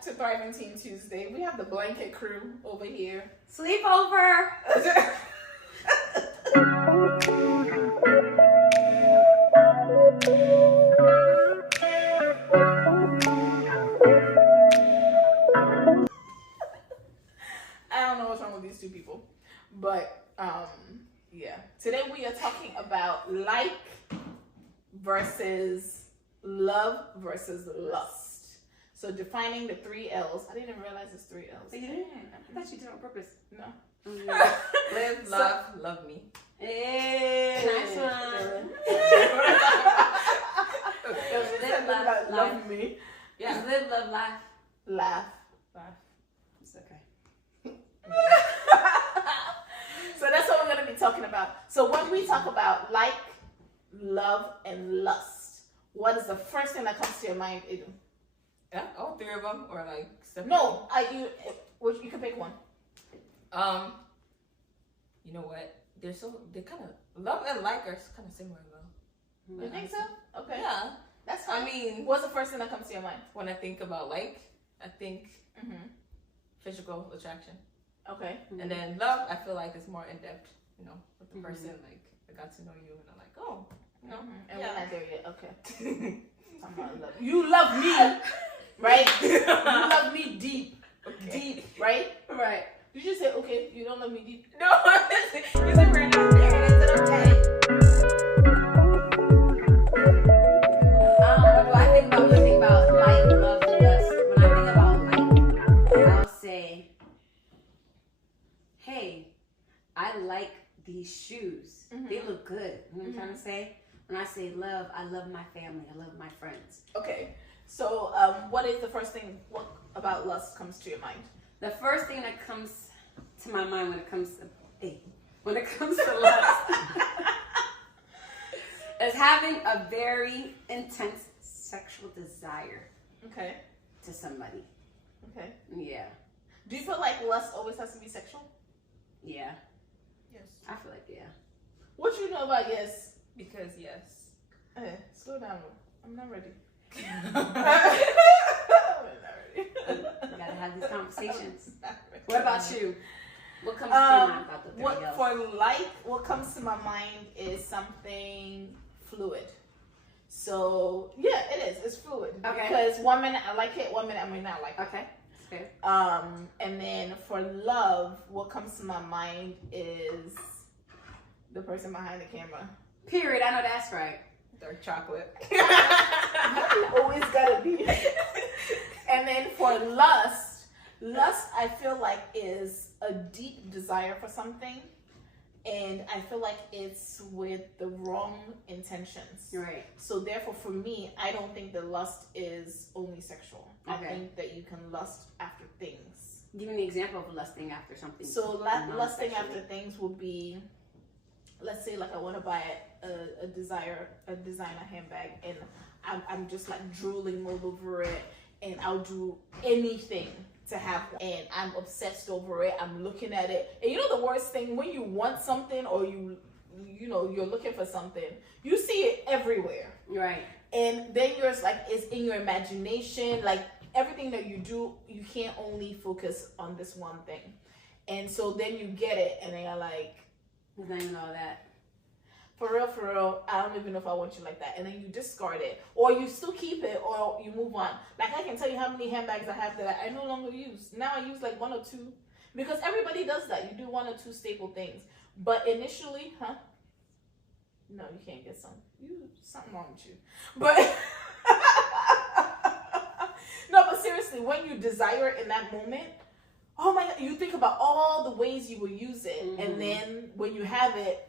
back to Thriving Teen Tuesday. We have the blanket crew over here. Sleepover. I don't know what's wrong with these two people, but yeah. Today we are talking about like versus love versus lust. So defining the 3 L's. I didn't realize it's 3 L's. You didn't? I thought you did it on purpose. No. Live, love, love me. Hey, nice one. Live, love, love me. Yeah. Live, love, laugh. Laugh. It's okay. So that's what we're going to be talking about. So when we talk about like, love, and lust, what is the first thing that comes to your mind, Edu? Yeah, all 3 of them, or like separate? No, you can pick one. You know what? They're kind of, love and like are kind of similar though. You think so? Okay. Yeah. That's fine. I mean, what's the first thing that comes to your mind? When I think about like, I think physical attraction. Okay. And then love, I feel like it's more in depth, you know, with the person. Like, I got to know you and I'm like, oh, you know. And we're not there yet. Okay. I'm not love you. You love me, right? You love me deep. Okay. Deep, right? Right. Did you say, okay, you don't love me deep? No, you said we're not there. I said, okay. What do I think about when I think about like, love, and lust? When I think about like, I'll say, hey, I like these shoes. They look good. You know what I'm trying to say? When I say love, I love my family. I love my friends. Okay. So, what is the first thing about lust comes to your mind? The first thing that comes to my mind when it comes to lust is having a very intense sexual desire. Okay. To somebody. Okay. Yeah. Do you feel like lust always has to be sexual? Yeah. Yes. I feel like yeah. What you know about yes? Because yes. Slow down. I'm not ready. You gotta have these conversations. What about you? What comes to your mind about the 3 L's? For like, what comes to my mind is something fluid. So yeah, it is. It's fluid. Okay. Because 1 minute I like it, 1 minute I may not like it. Okay. That's good. And then for love, what comes to my mind is the person behind the camera. Period. I know that's right. Dark chocolate. You always gotta be. And then for lust I feel like is a deep desire for something, and I feel like it's with the wrong intentions. Right. So therefore, for me, I don't think that lust is only sexual. Okay. I think that you can lust after things. Give me an example of lusting after something. So lusting after things would be, let's say, like I want to buy a designer handbag, and I'm just like drooling all over it, and I'll do anything to have one, and I'm obsessed over it. I'm looking at it, and you know the worst thing, when you want something or you know you're looking for something, you see it everywhere, right? And then you're like, it's in your imagination, like everything that you do, you can't only focus on this one thing, and so then you get it, and then you're like, it's not even all that. For real, I don't even know if I want you like that. And then you discard it. Or you still keep it, or you move on. Like, I can tell you how many handbags I have that I no longer use. Now I use like 1 or 2. Because everybody does that. You do 1 or 2 staple things. But initially, no, you can't get some. Something wrong with you. But, no, but seriously, when you desire it in that moment, oh my God, you think about all the ways you will use it. And then when you have it,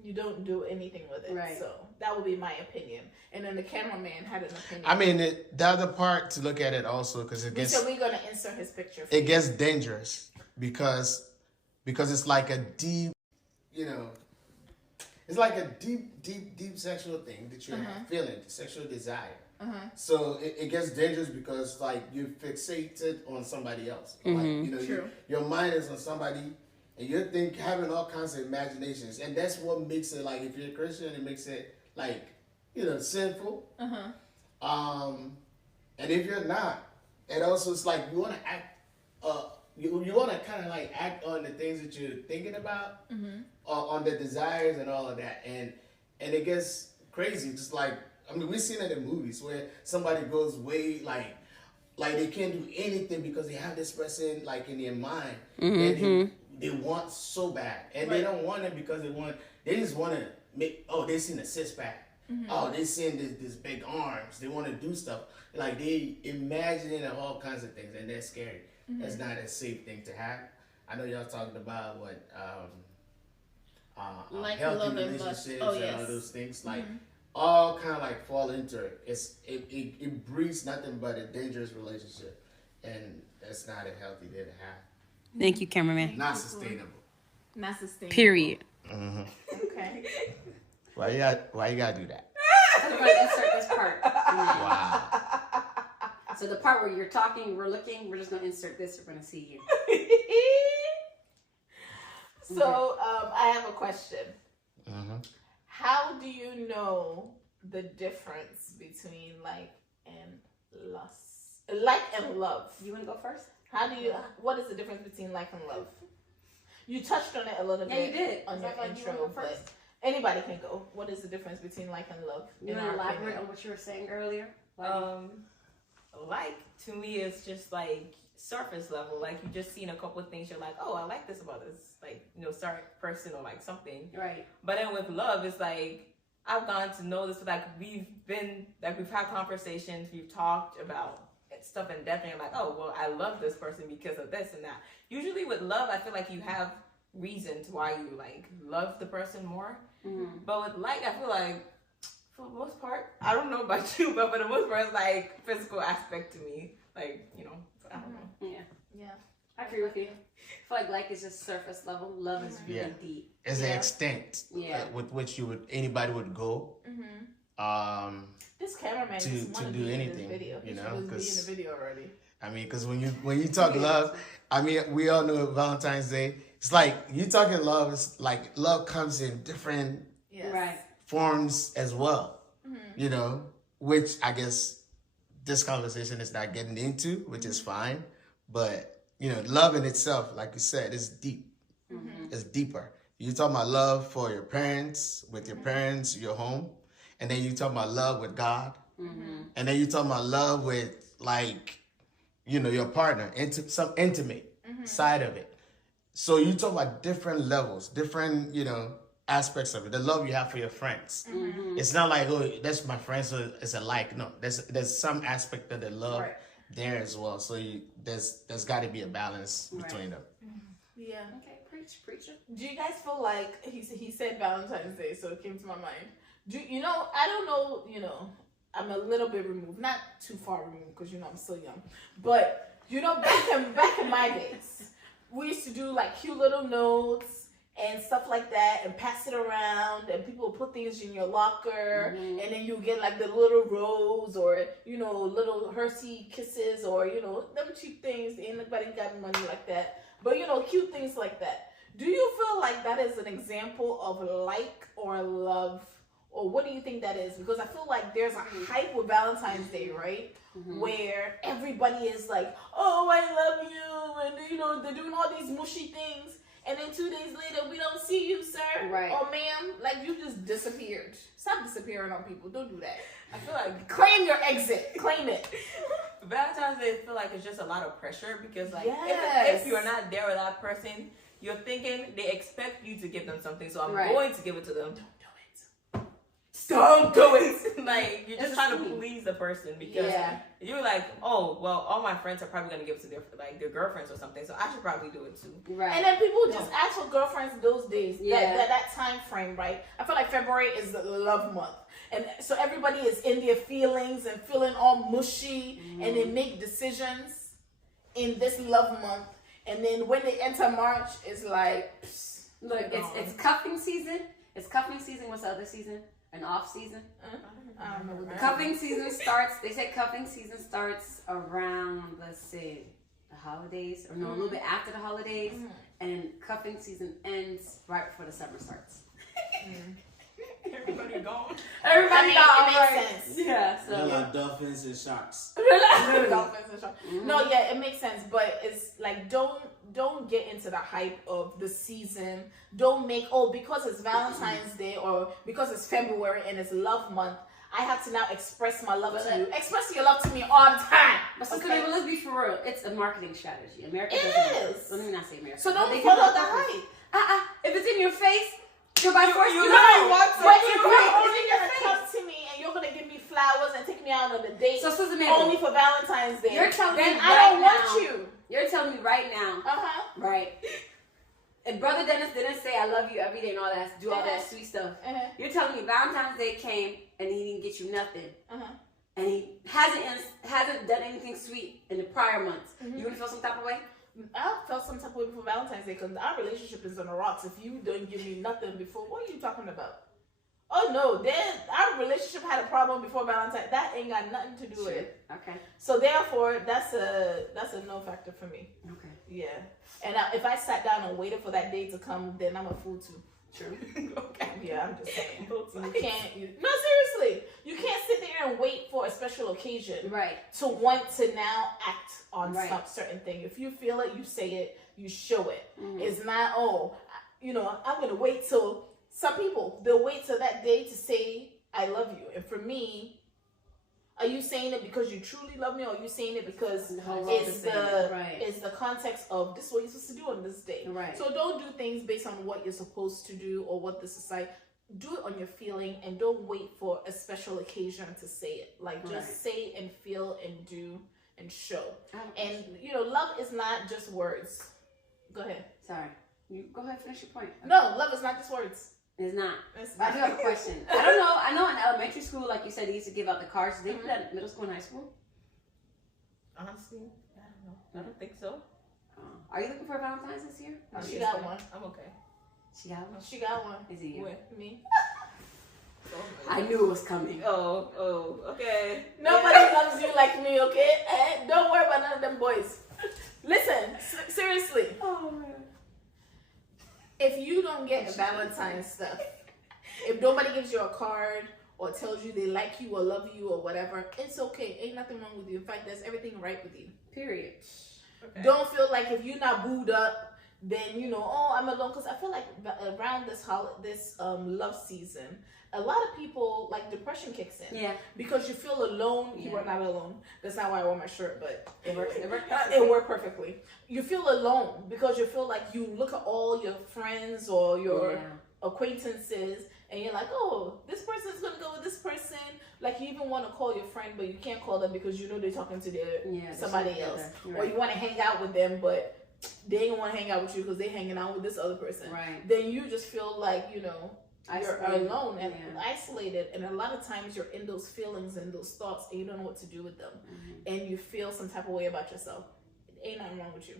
you don't do anything with it. Right. So that would be my opinion. And then the cameraman had an opinion. I mean, the other part to look at it also, because it gets... So we're going to insert his picture. It gets dangerous because it's like a deep, you know, it's like a deep sexual thing that you're feeling, sexual desire. So it gets dangerous because like you're fixated on somebody else. Like, you know, your mind is on somebody. And you're having all kinds of imaginations. And that's what makes it, like, if you're a Christian, it makes it, like, you know, sinful. And if you're not, And also, it's like you want to act. You want to kind of like act on the things that you're thinking about, on the desires and all of that, and it gets crazy. Just like, I mean, we've seen it in movies where somebody goes way like they can't do anything because they have this person like in their mind that they want so bad, and they don't want it because they just want to make. Oh, they seen a six pack. Oh, they seen this big arms. They want to do stuff like they imagining all kinds of things, and that's scary. That's not a safe thing to have. I know y'all talking about what Like healthy love and relationships lust. Oh, and yes. all those things. Like all kind of like fall into it. It breeds nothing but a dangerous relationship, and that's not a healthy thing to have. Thank you, cameraman. Not sustainable. Not sustainable. Period. Okay. Why you gotta do that? I'm going to insert this part. Wow. So the part where you're talking, we're looking, we're just going to insert this. We're going to see you. So I have a question. How do you know the difference between like and love? You want to go first? What is the difference between like and love? You touched on it a little bit. Yeah, you did. On your Like, intro, you wanna go but first? anybody can go. What is the difference between like and love? You want to elaborate on what you were saying earlier? Like to me, it's just like surface level. Like you just seen a couple of things, you're like, oh, I like this about this, like certain person or like something. Right. But then with love, it's like I've gone to know this. Like we've had conversations, we've talked about stuff in depth, and you're like, oh, well, I love this person because of this and that. Usually with love, I feel like you have reasons why you like love the person more. But with like, I feel like for the most part, I don't know about you, but for the most part, it's like physical aspect to me. Like, I don't know. Yeah. I agree with you. I feel like is just surface level. Love is really deep. It's the extent with which anybody would go. This cameraman to just wanna do be anything, in this video. you He know, should just 'cause- be in the video already. I mean, because when you talk love, I mean, we all know Valentine's Day. It's like you talking love. It's like love comes in different Yes. Right. forms as well. Which I guess this conversation is not getting into, which is fine. But love in itself, like you said, is deep. It's deeper. You talk about love for your parents, with your parents, your home, and then you talk about love with God, and then you talk about love with like, your partner, some intimate side of it. So you talk about different levels, different, aspects of it. The love you have for your friends. It's not like, oh, that's my friend, so it's a like. No, there's some aspect of the love there as well. So there's got to be a balance between them. Yeah. Okay, preacher. Do you guys feel like he said Valentine's Day, so it came to my mind? I don't know, I'm a little bit removed, not too far removed because I'm still young, but back in my days, we used to do like cute little notes and stuff like that, and pass it around, and people put things in your locker, and then you get like the little rose or little Hershey kisses or them cheap things. Ain't nobody got money like that, but cute things like that. Do you feel like that is an example of like or love, or what do you think that is? Because I feel like there's a hype with Valentine's Day, right? Where everybody is like, oh, I love you, and they're doing all these mushy things. And then 2 days later, we don't see you, sir. Right. Or ma'am. Like, you just disappeared. Stop disappearing on people. Don't do that. I feel like Claim your exit. Claim it. Valentine's Day, I feel like it's just a lot of pressure because, like, Yes. if you're not there with that person, you're thinking they expect you to give them something, so I'm Right. going to give it to them. Don't do it. Don't do it. Like, you're just It's trying to sweet. please the person because you're like, oh, well, all my friends are probably going to give it to their girlfriends or something, so I should probably do it too. Right. And then people just ask for girlfriends those days. Yeah. That time frame, right? I feel like February is the love month. And so everybody is in their feelings and feeling all mushy, and they make decisions in this love month. And then when they enter March, it's like, psst, Look, it's cuffing season. It's cuffing season. What's the other season? An off season? I don't know what that Cuffing season starts, they say cuffing season starts around, let's see, the holidays, or no, a little bit after the holidays, and cuffing season ends right before the summer starts. Everybody gone. Everybody got it makes sense. Yeah, so They're like dolphins and sharks. Dolphins and sharks. No, yeah, it makes sense, but it's like don't get into the hype of the season. Don't make because it's Valentine's Day or because it's February and it's Love Month, I have to now express my love to you. Express your love to me all the time. But sister, okay? Let's be for real. It's a marketing strategy. America it is. Let me not say America. So don't follow the hype. If it's in your face, you're by force. You know what? But if you're only gonna come to me and you're gonna give me flowers and take me out on a date, so only for Valentine's Day, you're telling then me I don't right want you. You're telling me right now. Right. If Brother Dennis didn't say I love you every day and all that, do all that sweet stuff, you're telling me Valentine's Day came and he didn't get you nothing, and he hasn't done anything sweet in the prior months. You gonna feel some type of way? I felt some type of way before Valentine's Day because our relationship is on the rocks. If you don't give me nothing before, what are you talking about? Oh no, our relationship had a problem before Valentine's. That ain't got nothing to do with it. Okay. So therefore, that's a no factor for me. Okay. Yeah. And if I sat down and waited for that day to come, then I'm a fool too. True. Okay. Yeah, I'm just saying. No, seriously. You can't sit there and wait for a special occasion. Right. To want to now act on some certain thing. If you feel it, you say it, you show it. It's not, I'm going to wait till, some people, they'll wait till that day to say, I love you. And for me, are you saying it because you truly love me, or are you saying it because it's the context of this is what you're supposed to do on this day? Right. So don't do things based on what you're supposed to do or what the society. Do it on your feeling, and don't wait for a special occasion to say it. Like just say and feel and do and show. And love is not just words. Go ahead. Sorry. You go ahead, finish your point. No, love is not just words. It's not. It's not. I do have a question. I don't know. I know in elementary school, like you said, they used to give out the cards. Did they do that in middle school and high school? Honestly, I don't know. I don't think so. Are you looking for a Valentine's this year? She got one. I'm okay. She got one? She got one. Is it you? With me. I knew it was coming. Oh, okay. Nobody loves you like me, okay? Don't worry about none of them boys. Listen, seriously. Oh, man. If you don't get Valentine's stuff, if nobody gives you a card or tells you they like you or love you or whatever, it's okay. Ain't nothing wrong with you. In fact, there's everything right with you. Period. Okay. Don't feel like if you're not booed up, then I'm alone. Because I feel like around this love season, a lot of people, like, depression kicks in. Yeah. Because you feel alone. You are not alone. That's not why I wore my shirt, but it works. It worked perfectly. You feel alone because you feel like you look at all your friends or your acquaintances, and you're like, oh, this person's going to go with this person. Like, you even want to call your friend, but you can't call them because they're talking to somebody else. Right. Or you want to hang out with them, but they don't want to hang out with you because they're hanging out with this other person. Right. Then you just feel like, you're alone and isolated, and a lot of times you're in those feelings and those thoughts and you don't know what to do with them, and you feel some type of way about yourself. Ain't nothing wrong with you.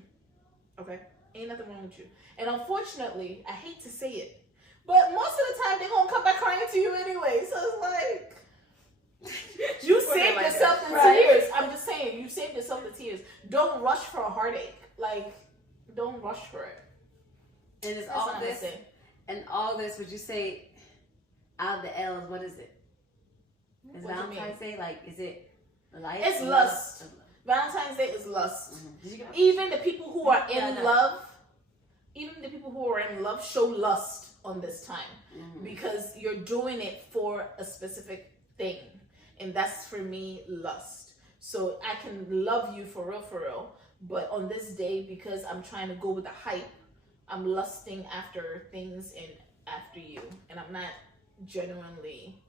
Okay? Ain't nothing wrong with you. And unfortunately, I hate to say it, but most of the time they're gonna come back crying to you anyway. So it's like you saved yourself the tears. I'm just saying, you saved yourself the tears. Don't rush for a heartache. Like, don't rush for it. And it's all this. And all this, would you say, out of the L's, what is it? Is Valentine's Day, like, is it life? It's lust. Valentine's Day is lust. Even the people who are in love, show lust on this time. Because you're doing it for a specific thing. And that's, for me, lust. So I can love you for real. But on this day, because I'm trying to go with the hype, I'm lusting after things and after you, and I'm not genuinely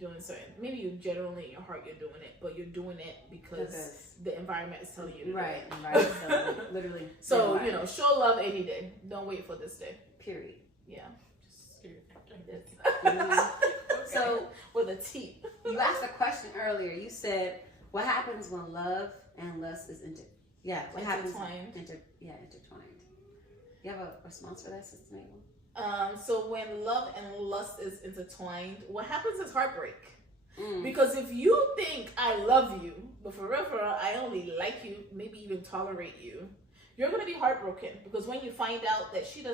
doing certain. Maybe you genuinely in your heart you're doing it, but you're doing it because the environment is telling you to do it. Literally. So show love any day. Don't wait for this day. Period. Yeah. So with a T. You asked a question earlier. You said, "What happens when love and lust is intertwined?" You have a response for that, Sister Mabel? So when love and lust is intertwined, what happens is heartbreak. Because if you think I love you, but for real, I only like you, maybe even tolerate you, you're going to be heartbroken, because when you find out that he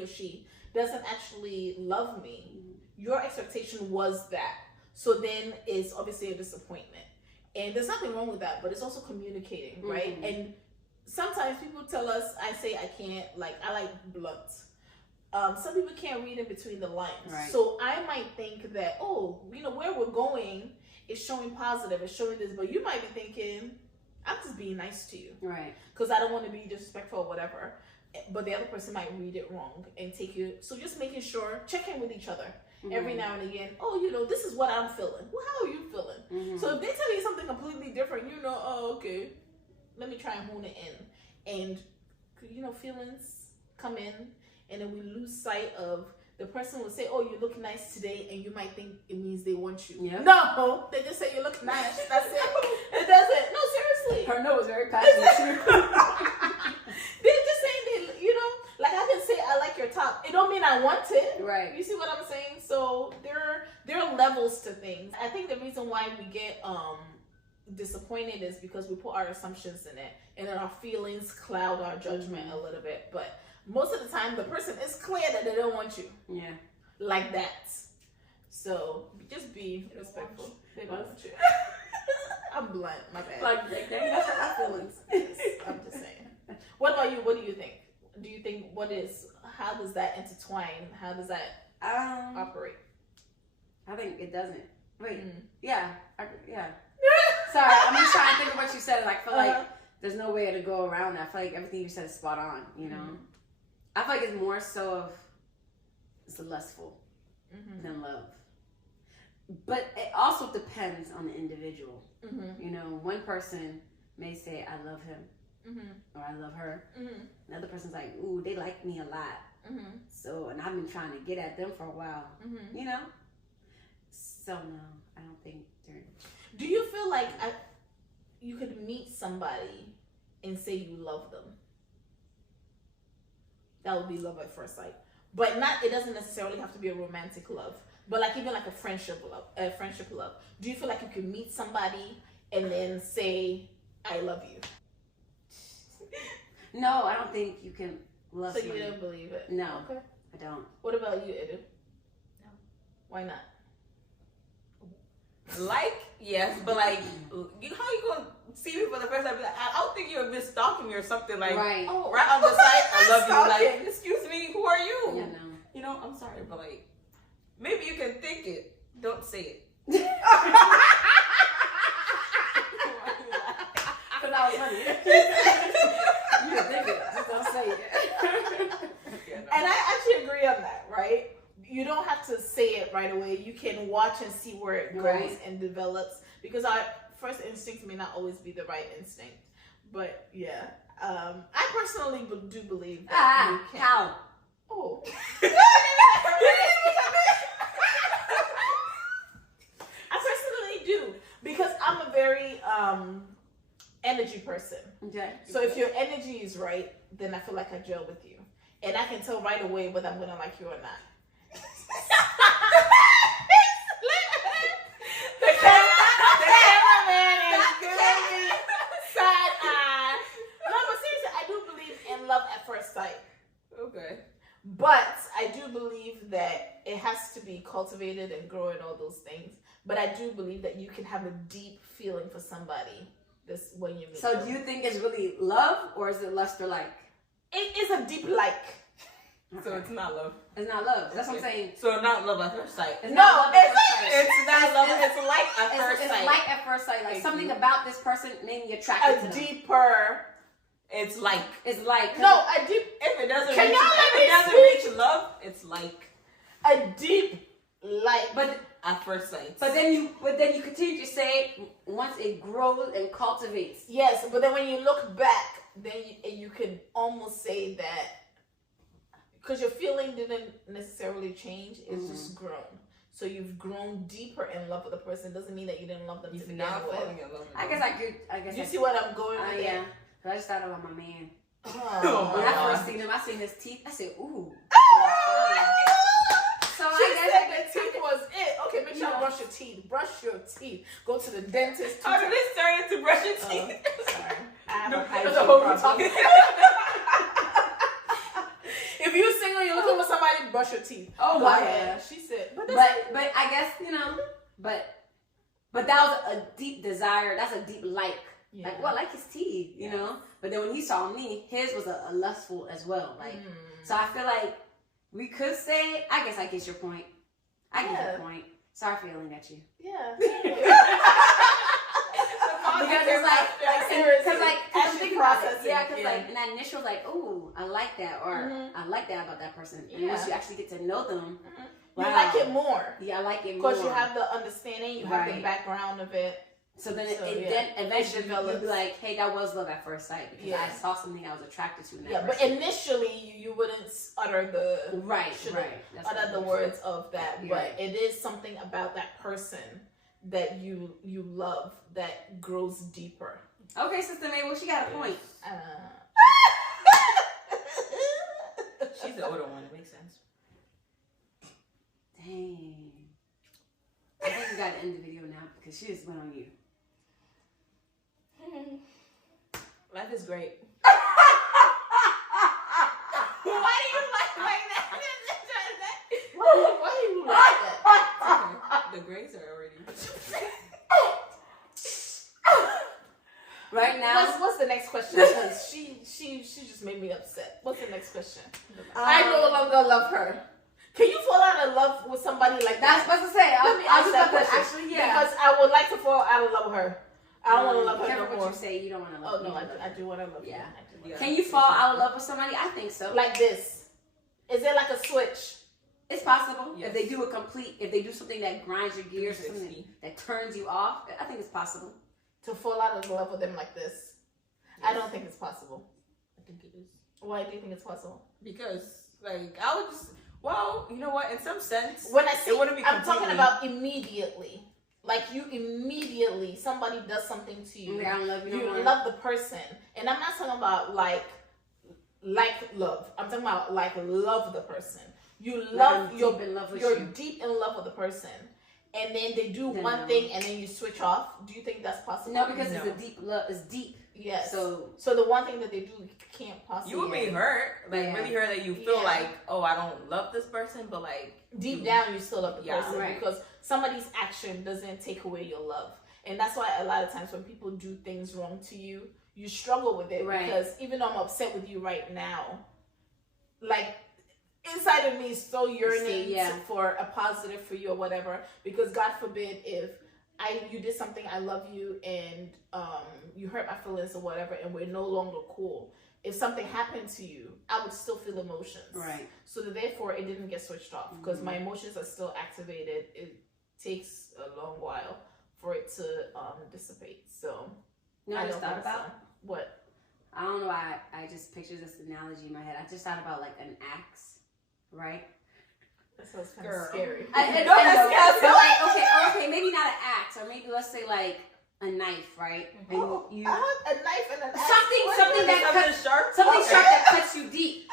or she doesn't actually love me, your expectation was that. So then it's obviously a disappointment. And there's nothing wrong with that, but it's also communicating, right? And sometimes people tell us, I say I can't, I like blunt. Some people can't read in between the lines. Right. So I might think that, where we're going is showing positive, it's showing this, but you might be thinking, I'm just being nice to you. Right. Because I don't want to be disrespectful or whatever. But the other person might read it wrong and take you. So just making sure, check in with each other every now and again. This is what I'm feeling. Well, how are you feeling? So if they tell you something completely different, okay, let me try and hone it in. And, feelings come in, and then we lose sight of the person will say, you look nice today, and you might think it means they want you. Yep. No, they just say you look nice. That's it. It doesn't. No, seriously. Her no was very passionate too. They're just saying I can say I like your top. It don't mean I want it. Right. You see what I'm saying? So there are levels to things. I think the reason why we get disappointed is because we put our assumptions in it, and then our feelings cloud our judgment a little bit. But most of the time, the person is clear that they don't want you. Yeah. Like that. So just be respectful. They don't want you. I'm blunt. My bad. That's our feelings. I'm just saying. What about you? What do you think? Do you think how does that intertwine? How does that operate? I think it doesn't. Wait. Yeah. Sorry, I'm just trying to think of what you said. I feel like there's no way to go around that. I feel like everything you said is spot on, I feel like it's more so of it's lustful than love. But it also depends on the individual. One person may say, I love him. Or I love her. Another person's like, ooh, they like me a lot. So, and I've been trying to get at them for a while. So no, I don't think they're. Do you feel like you could meet somebody and say you love them? That would be love at first sight. But it doesn't necessarily have to be a romantic love. But even a friendship love. Do you feel like you can meet somebody and then say, I love you? No, I don't think you can love So somebody. You don't believe it? No. Okay. I don't. What about you, Edu? No. Why not? Yes, but how you gonna see me for the first time? I don't think you've been stalking me or something right on the side. I love you. Excuse me, who are you? Yeah, no. I'm sorry, but maybe you can think it. Don't say it. Because I was funny. You can think it. Just don't say it. And I actually agree on that, right? You don't have to say it right away. You can watch and see where it goes and develops, because our first instinct may not always be the right instinct. But yeah, I personally do believe that you can. How? Oh. I personally do, because I'm a very energy person. Okay. So if your energy is right, then I feel like I gel with you, and I can tell right away whether I'm gonna like you or not. The cameraman is giving me side eye. No, but seriously, I do believe in love at first sight. Okay. But I do believe that it has to be cultivated and grow and all those things. But I do believe that you can have a deep feeling for somebody when you meet So them. do you think it's really love, or is it lust or like? It is a deep like. So it's not love. It's not love. That's what I'm saying. So not love at first sight. It's not love at first sight. It's not love. It's like at first sight. It's like at first sight. Like something about this person made me attracted to them. Deeper. It's like. It's like. No, a deep. If it doesn't Can reach, y'all let if me it doesn't speak? reach love, it's like A deep like. But at first sight. then you continue to say once it grows and cultivates. Yes, but then when you look back, then you could almost say that because your feeling didn't necessarily change, it's just grown. So you've grown deeper in love with the person. Doesn't mean that you didn't love them to begin with. I guess You see what I'm going with? yeah. Cause I just thought about my man. Oh, When I first seen him, I seen his teeth. I said, ooh. So She I said guess the teeth was it. Okay, make sure you brush your teeth. Brush your teeth. Go to the dentist. How did it start to brush your teeth? Sorry. I have a hygiene The whole problem. If you're single, you're looking for somebody, brush your teeth. Oh, Go wow. ahead. She said, but I guess, but that was a deep desire. That's a deep like. yeah. Like, well, I like his teeth, you know? But then when he saw me, his was a lustful as well. Like, so I feel like we could say, I guess I get your point. I get your point. Sorry for yelling at you. Yeah. Because it's like I'm thinking about it. Yeah, because like in that initial like, ooh, I like that, or I like that about that person. And once you actually get to know them, you like it more. Yeah, I like it more because you have the understanding, you have the background of it. So then then eventually you'll be like, hey, that was love at first sight because I saw something I was attracted to. In that person. But initially you wouldn't utter the utter the words of that. But it is something about that person that you love that grows deeper. Okay, Sister Mabel, she got a point. She's the older one. It makes sense. Dang. I think we got to end the video now because she just went on you. Life is great. Why do you like that? Why do you like that? The grades are already. Right now, what's the next question? Because she just made me upset. What's the next question? I no longer love her. Can you fall out of love with somebody like that? That's what I was supposed to say. Let me ask that question. Actually, yeah. Because I would like to fall out of love with her. I don't want to love her no more. What you say, you don't want to love her. Oh no, I do want to love her. Yeah. Can you fall out of love with somebody? I think so. Like this. Is it like a switch? It's possible. Yes. If they do something that grinds your gears or something that turns you off, I think it's possible. To fall out of love with them like this. I don't think it's possible. I think it is. Why do you think it's possible? Because, like, I would just, well, you know what? In some sense, when I say, it wouldn't be I'm talking about immediately. Like you immediately, somebody does something to you. I don't love you. You love the person, and I'm not talking about like love. I'm talking about like love the person. You love you're deep in love with the person, and then they do one thing, and then you switch off. Do you think that's possible? No, because it's a deep love. It's deep. Yes. So the one thing that they do can't possibly. You would be hurt, like really hurt that you feel like, oh, I don't love this person, but like deep down you still love the person right. because somebody's action doesn't take away your love, and that's why a lot of times when people do things wrong to you, you struggle with it because even though I'm upset with you right now, like inside of me is so yearning for a positive for you or whatever, because God forbid if you did something, I love you, and you hurt my feelings or whatever, and we're no longer cool. If something happened to you, I would still feel emotions. Right. So therefore, it didn't get switched off because my emotions are still activated. It takes a long while for it to dissipate. So, I just thought about what? I don't know why I just pictured this analogy in my head. I just thought about like an axe, right? That sounds kind of scary. Okay, maybe not an axe, or maybe let's say like a knife, right? And a knife and an axe. Something sharp that cuts you deep,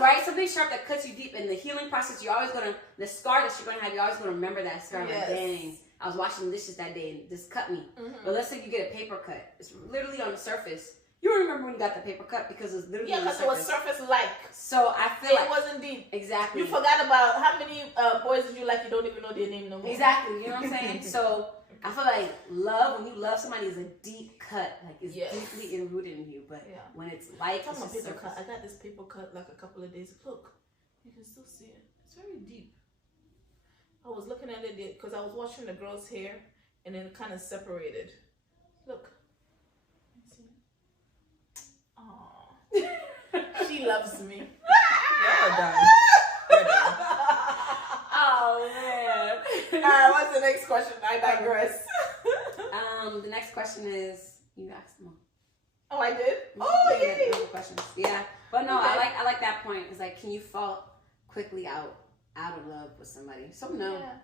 right? Something sharp that cuts you deep. In the healing process, you're always the scar that you're gonna have, you're always gonna remember that scar. Like, dang, I was washing dishes that day and this cut me. But let's say you get a paper cut. It's literally on the surface. You remember when you got the paper cut because it was literally on the surface. Because it was surface-like. So I feel like it wasn't deep. Exactly. You forgot about how many boys did you like you don't even know their name no more. Exactly. You know what I'm saying? So I feel like love, when you love somebody, is a deep cut. Like it's deeply enrooted in you. But when it's like I'm talking about paper cut. I got this paper cut like a couple of days ago. Look, you can still see it. It's very deep. I was looking at it because I was watching the girl's hair, and then it kind of separated. Look. She loves me. You're done. Oh man. Alright, what's the next question? I digress. The next question is you asked them. Oh, I did? Yay! Questions. Yeah. But no, I like that point. It's like, can you fall quickly out of love with somebody? So no. Yeah.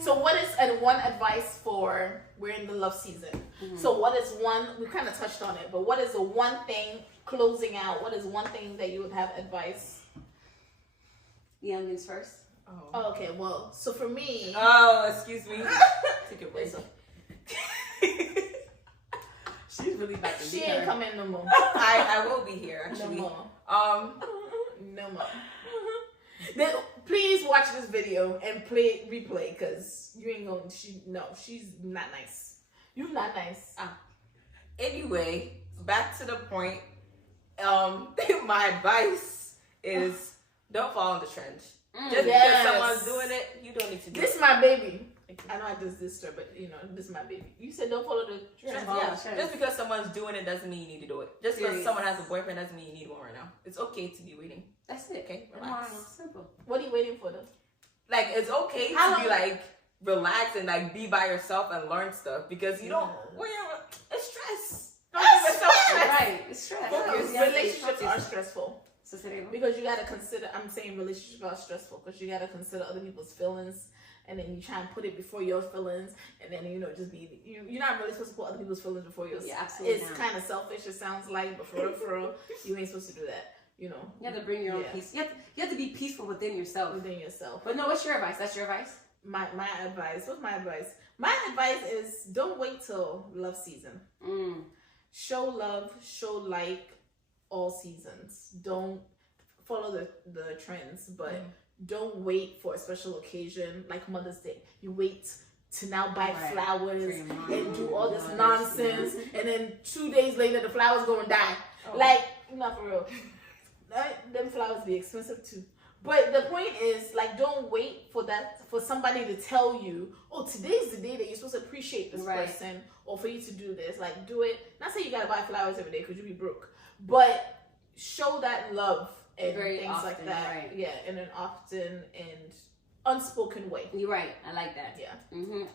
So what is one advice for, we're in the love season. So what is we kind of touched on it, but what is the one thing, closing out, what is one thing that you would have advice? Youngins first. Oh, okay. Well, so for me. Oh, excuse me. Take a break. She's really about to She ain't coming no more. I will be here actually. No more. No more. Then, please watch this video and replay, because you ain't gonna. She's not nice. You're not nice. Anyway, back to the point. My advice is don't follow the trend. Just because someone's doing it, you don't need to do it. This is my baby. I know I just dissed her, but this is my baby. You said don't follow the trend. Just because someone's doing it doesn't mean you need to do it. Just because someone has a boyfriend doesn't mean you need one right now. It's okay to be waiting. That's it. Okay, relax. Simple. What are you waiting for, though? Like, it's okay to be like relax and like be by yourself and learn stuff, because you don't. It's stress. Don't give yourself stress. Right, it's stress. Relationships are stressful. Because you gotta consider. I'm saying relationships are stressful because you gotta consider other people's feelings, and then you try and put it before your feelings, and then just be you're not really supposed to put other people's feelings before yours. Yeah, absolutely. It's kind of selfish. It sounds like, but for real, you ain't supposed to do that. You have to bring your own peace. You have to be peaceful within yourself. But no, what's your advice? That's your advice? My advice. What's my advice? My advice is don't wait till love season. Show love, show like all seasons. Don't follow the trends, but don't wait for a special occasion like Mother's Day. You wait to now buy flowers and do all this nonsense, and then 2 days later the flowers go and die. Like, not for real. Them flowers be expensive too. But the point is, like, don't wait for somebody to tell you, oh, today's the day that you're supposed to appreciate this person, or for you to do this. Like, do it. Not say you gotta buy flowers every day because you'll be broke, but show that love and very things often, like that. Right. Yeah, in an often and unspoken way. You're right. I like that. Yeah.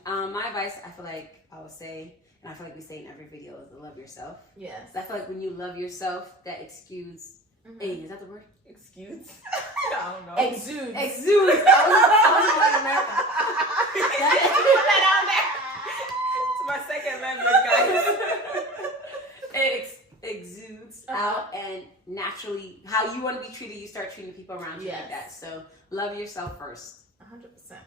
My advice, I feel like I would say, and I feel like we say in every video, is to love yourself. Yes. So I feel like when you love yourself, that exudes. Hey, is that the word? Excuse? I don't know. Exudes. I was like America. Put that on there. It's my second language, guys. It exudes out, and naturally, how you want to be treated, you start treating people around you like that. So love yourself first. 100%.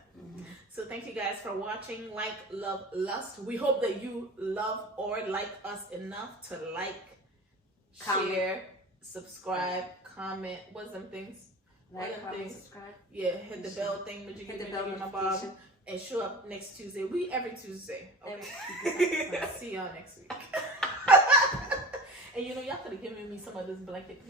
So thank you guys for watching Like, Love, Lust. We hope that you love or like us enough to like, share, subscribe, comment. What's them things? Like, comment, subscribe. Yeah, hit the bell thing. Hit the bell notification. And show up next Tuesday. We every Tuesday. Okay. See y'all next week. And y'all could have given me some of this blanket.